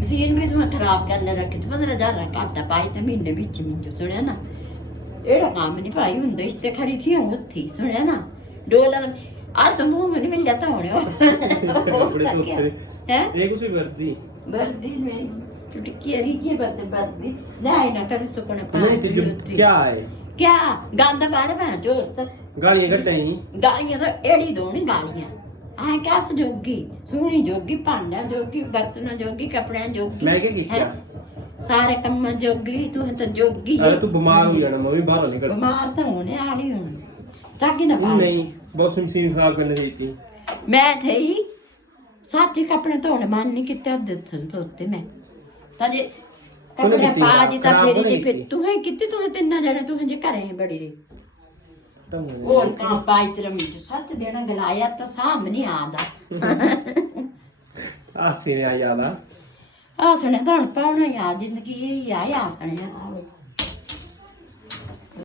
machine ਵੀ ਤੂੰ ਖਰਾਬ ਕਰਨ ਰੱਖੀ ਤੇ 15,000 ਘਾਟਾ ਪਾਈ ਤੇ ਮਹੀਨੇ ਵਿੱਚ ਮੈਨੂੰ ਸੁਣਿਆ ਨਾ ਇਹੜਾ ਕੰਮ ਨਹੀਂ ਭਾਈ ਹੁੰਦਾ ਇਸ ਤੇ ਖਰੀ ਥੀ ਹੁਣ ਉੱਥੀ ਸੁਣਿਆ ਨਾ ਡੋਲਰ ਆ ਤਾਂ ਮੂੰਹ ਨਹੀਂ ਮਿਲ ਜਾਂਦਾ ਹੁਣ ਹੈ ਇਹ ਕੁਛ ਵਰਦੀ ਵਰਦੀ ਨਹੀਂ ਟੁਟਕੀ ਰਹੀ ਕੀ ਵਰਦੀ ਨਹੀਂ ਨਾ ਕਰ ਸੁਕਣਾ ਪਾਣੀ क्या है क्या ਗੰਦ ਬਾਹਰ ਮੈਂ ਦੋਸਤ गाड़ी घटे नहीं ਗਾਲੀਆਂ ਤਾਂ ਐੜੀ ਦੋਣੀ ਗਾਲੀਆਂ ਆਹ ਕਿਆ ਸਜੋਗੀ ਸੋਹਣੀ ਜੋਗੀ ਭਾਂਡਾ ਜੋਗੀ ਬਰਤਨਾਂ ਜੋਗੀ ਕੱਪੜਿਆਂ ਜੋਗੀ मैं क्या किया ਸਾਰੇ ਕੰਮਾਂ ਜੋਗੀ ਤੂੰ ਤਾਂ ਜੋਗੀ अरे तू बीमार हो जाना मैं भी बाहर निकल ਬਿਮਾਰ ਤਾਂ ਹੋਣੇ ਆੜੀ ਹੁਣ ਚਾਗੀ ਨਾ ਪਾ नहीं बहुत मशीन खराब करने गई थी ਮੈਂ ਥਈ ਸਾਚੇ ਕੱਪੜੇ ਧੋਣ ਮਨ ਨਹੀਂ ਕੀਤਾ ਧੋਤੇ ਮੈਂ ਤਾਂ ਜੇ ਕੱਪੜੇ ਪਾ ਦੀ ਤਾਂ ਫੇਰੀ ਦੀ ਫਿਰ ਤੂੰ ਹੈ ਕਿਤੇ ਤੂੰ ਤਿੰਨਾ ਜਣੇ ਤੂੰ ਜੇ ਘਰੇ ਬੜੀ ਰੇ ਹੋਰ ਕੰਮ ਪਾਈ ਤੇਰਾ ਮੈਨੂੰ ਸੱਤ ਦੇਣਾ ਗਲਾਇਆ ਤਾਂ ਸਾਹਮ ਨਹੀਂ ਆਉਂਦਾ हासी ने आ जाना ਆ ਸੁਣਿਆ ਤਾਂ ਹੁਣ ਪਾਉਣਾ ਯਾਰ ਜ਼ਿੰਦਗੀ ਇਹ ਆ ਸੁਣਿਆ